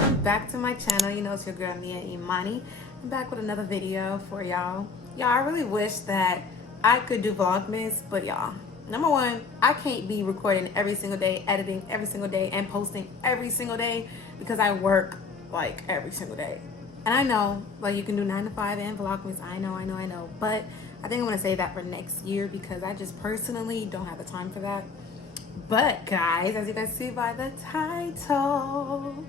welcome back to my channel. You know, it's your girl Nia Imani. I'm back with another video for y'all. I really wish that I could do Vlogmas, but y'all, number one, I can't be recording every single day, editing every single day, and posting every single day because I work like every single day. And I know, like, you can do 9 to 5 and Vlogmas. I know, but I think I'm gonna save that for next year because I just personally don't have the time for that. But guys, as you guys see by the title,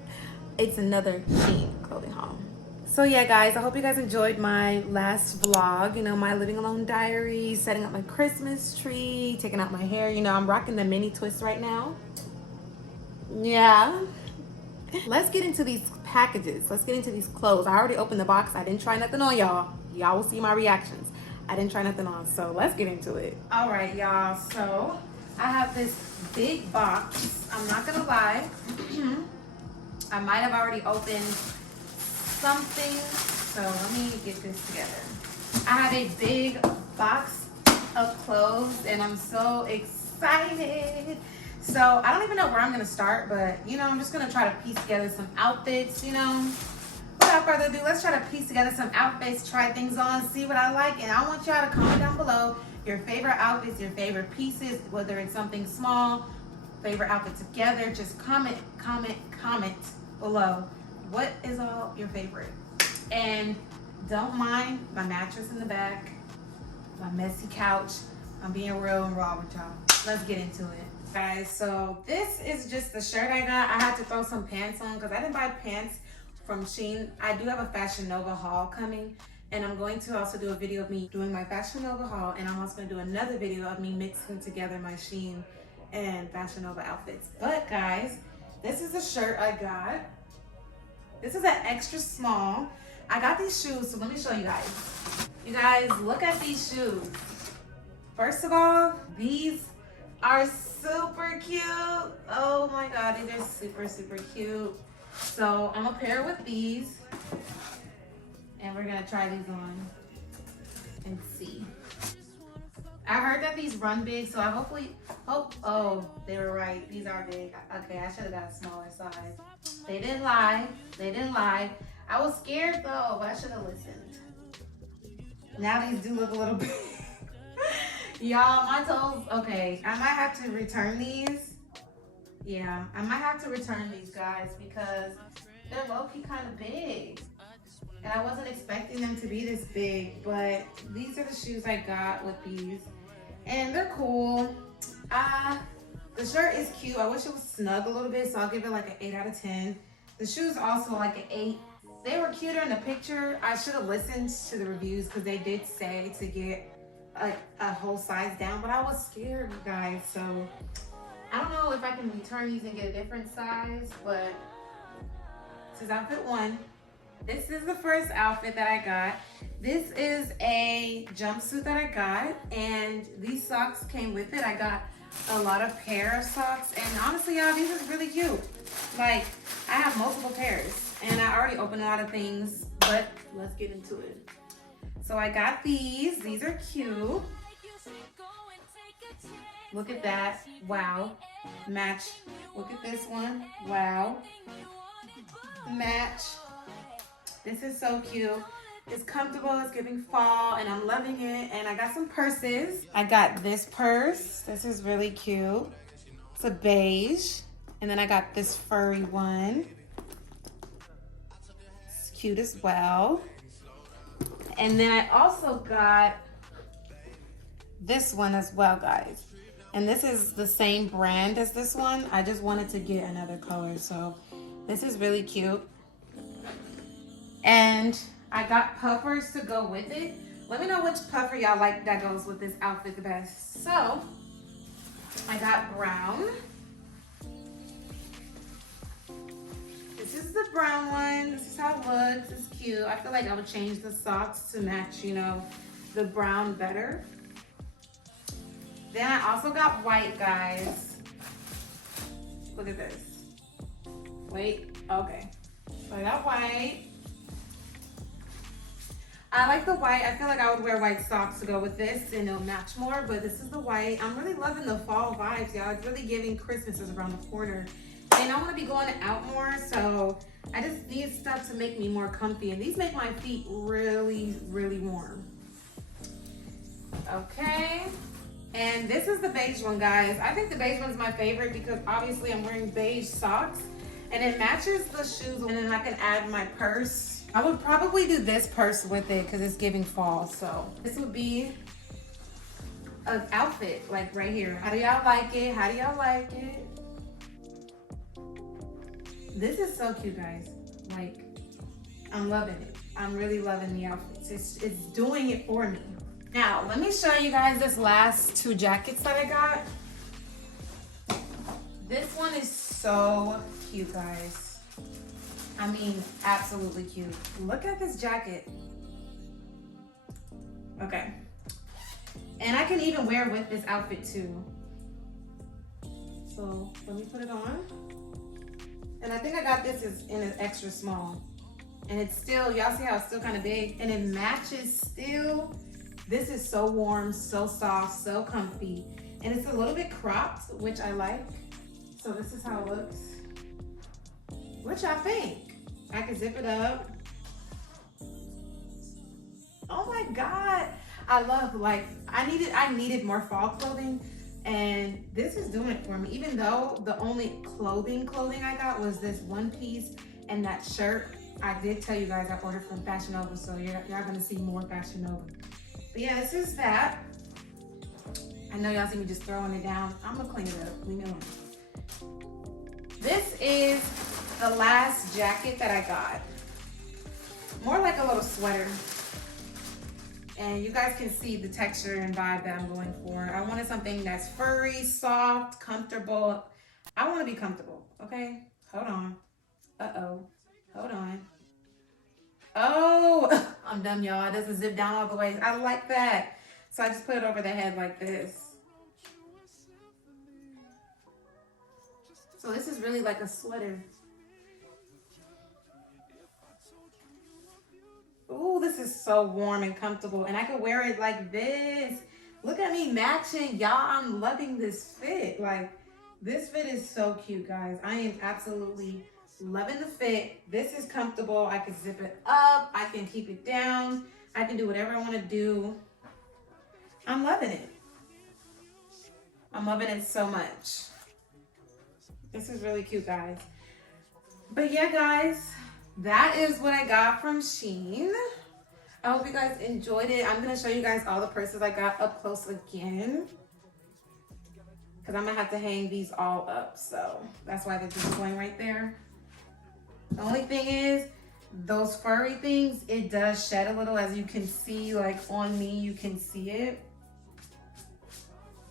it's another Shein clothing haul. So yeah, guys, I hope you guys enjoyed my last vlog. You know, my living alone diary, setting up my Christmas tree, taking out my hair. You know, I'm rocking the mini twist right now. Yeah. Let's get into these packages. Let's get into these clothes. I already opened the box. I didn't try nothing on, y'all. Y'all will see my reactions. I didn't try nothing on, so let's get into it. All right, y'all, so I have this big box. I'm not gonna lie. I might have already opened something, so let me get this together. I have a big box of clothes and I'm so excited. So I don't even know where I'm gonna start, but you know, I'm just gonna try to piece together some outfits, you know. Without further ado, let's try to piece together some outfits, try things on, see what I like, and I want y'all to comment down below your favorite outfits, your favorite pieces, whether it's something small, favorite outfit together. Just comment below. What is all your favorite? And don't mind my mattress in the back, my messy couch. I'm being real and raw with y'all. Let's get into it. Guys, so this is just the shirt I got. I had to throw some pants on because I didn't buy pants from Shein. I do have a Fashion Nova haul coming, and I'm going to also do a video of me doing my Fashion Nova haul, and I'm also going to do another video of me mixing together my Shein and Fashion Nova outfits. But guys, this is the shirt I got. This is an extra small. I got these shoes, so let me show you guys. You guys, look at these shoes. First of all, these are super cute. Oh my god, these are super cute. So I'm gonna pair with these, and we're gonna try these on and see. I heard that these run big, so I hopefully hope. Oh, they were right. These are big. Okay, I should have got a smaller size. They didn't lie. I was scared though, but I should have listened. Now these do look a little big. Y'all, my toes. Okay, I might have to return these. Yeah, I might have to return these, guys, because they're low-key kind of big. And I wasn't expecting them to be this big, but these are the shoes I got with these. And they're cool. The shirt is cute. I wish it was snug a little bit, so I'll give it like an 8 out of 10. The shoes also like an 8. They were cuter in the picture. I should have listened to the reviews because they did say to get a whole size down, but I was scared, guys, so I don't know if I can return these and get a different size, but this is outfit 1. This is the first outfit that I got. This is a jumpsuit that I got, and these socks came with it. I got a lot of pair of socks, and honestly, y'all, these are really cute. Like, I have multiple pairs, and I already opened a lot of things, but let's get into it. So I got these. These are cute. Look at that. Wow. Match. Look at this one. Wow. Match. This is so cute. It's comfortable. It's giving fall, and I'm loving it. And I got some purses. I got this purse. This is really cute. It's a beige. And then I got this furry one. It's cute as well. And then I also got this one as well, guys. And this is the same brand as this one. I just wanted to get another color, so this is really cute. And I got puffers to go with it. Let me know which puffer y'all like that goes with this outfit the best. So I got brown. This is the brown one. This is how it looks. It's cute. I feel like I would change the socks to match, you know, the brown better. Then I also got white, guys. Look at this. Wait, okay. So I got white. I like the white. I feel like I would wear white socks to go with this and it'll match more, but this is the white. I'm really loving the fall vibes, y'all. It's really giving Christmas is around the corner. and I want to be going out more, so I just need stuff to make me more comfy. And these make my feet really, really warm. Okay. And this is the beige one, guys. I think the beige one is my favorite because obviously I'm wearing beige socks and it matches the shoes. And then I can add my purse. I would probably do this purse with it because it's giving fall. So this would be an outfit like right here. How do y'all like it? How do y'all like it? This is so cute, guys. Like, I'm loving it. I'm really loving the outfits. It's doing it for me. Now, let me show you guys this last two jackets that I got. This one is so cute, guys. I mean, absolutely cute. Look at this jacket. Okay. And I can even wear with this outfit too. So, let me put it on. And I think I got this in an extra small. And it's still, y'all see how it's still kind of big? And it matches still. This is so warm, so soft, so comfy. And it's a little bit cropped, which I like. So this is how it looks. What y'all think? I can zip it up. Oh my God. I love, like, I needed more fall clothing. And this is doing it for me. Even though the only clothing I got was this one piece and that shirt. I did tell you guys I ordered from Fashion Nova, so y'all gonna see more Fashion Nova. But yeah, this is that. I know y'all see me just throwing it down. I'm gonna clean it up, leave me alone. This is the last jacket that I got. More like a little sweater. And you guys can see the texture and vibe that I'm going for. I wanted something that's furry, soft, comfortable. I wanna be comfortable, okay? Hold on. Uh-oh, hold on. Oh, I'm dumb, y'all. It doesn't zip down all the way. I like that. So I just put it over the head like this. So this is really like a sweater. Ooh, this is so warm and comfortable. And I can wear it like this. Look at me matching. Y'all, I'm loving this fit. Like, this fit is so cute, guys. I am absolutely loving the fit. This is comfortable. I can zip it up. I can keep it down. I can do whatever I want to do. I'm loving it. I'm loving it so much. This is really cute, guys. But yeah, guys, that is what I got from Shein. I hope you guys enjoyed it. I'm going to show you guys all the purses I got up close again, because I'm going to have to hang these all up. So that's why they're just going right there. The only thing is, those furry things, it does shed a little, as you can see, like on me, you can see it.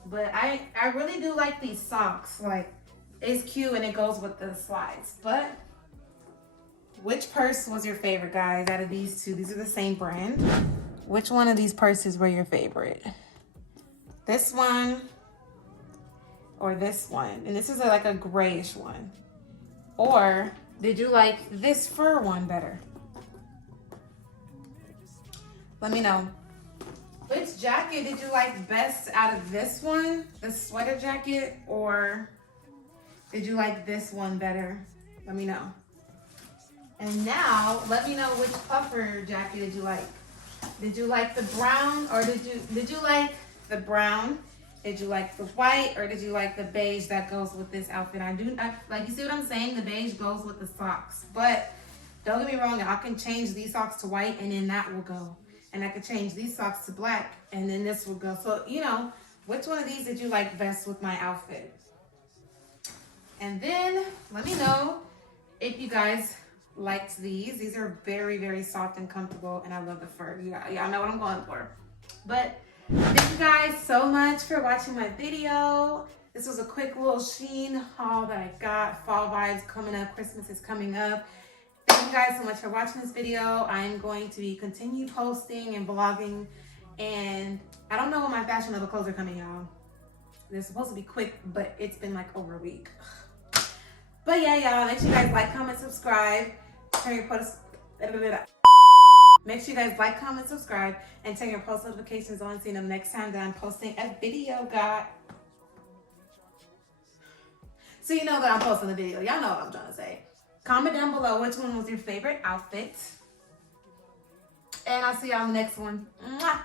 But I really do like these socks. Like, it's cute and it goes with the slides. But which purse was your favorite, guys, out of these two? These are the same brand. Which one of these purses were your favorite? This one or this one? And this is like a grayish one. Or did you like this fur one better? Let me know. Which jacket did you like best out of this one, the sweater jacket, or did you like this one better? Let me know. And now, let me know which puffer jacket did you like. Did you like the brown, or did you like the brown? Did you like the white, or did you like the beige that goes with this outfit? Like, you see what I'm saying? The beige goes with the socks. But don't get me wrong, I can change these socks to white and then that will go. And I could change these socks to black and then this will go. So, you know, which one of these did you like best with my outfit? And then let me know if you guys liked these. These are very, very soft and comfortable, and I love the fur. Y'all know what I'm going for. But thank you guys so much for watching my video. This was a quick little Shein haul that I got. Fall vibes coming up. Christmas is coming up. Thank you guys so much for watching this video. I am going to continue posting and vlogging. And I don't know when my Fashion Nova clothes are coming, y'all. They're supposed to be quick, but it's been like over a week. But yeah, y'all, make sure you guys like, comment, subscribe. Turn your post. Make sure you guys like, comment, subscribe, and turn your post notifications on. See them next time that I'm posting a video, guys. So you know that I'm posting the video. Y'all know what I'm trying to say. Comment down below which one was your favorite outfit. And I'll see y'all in the next one. Mwah!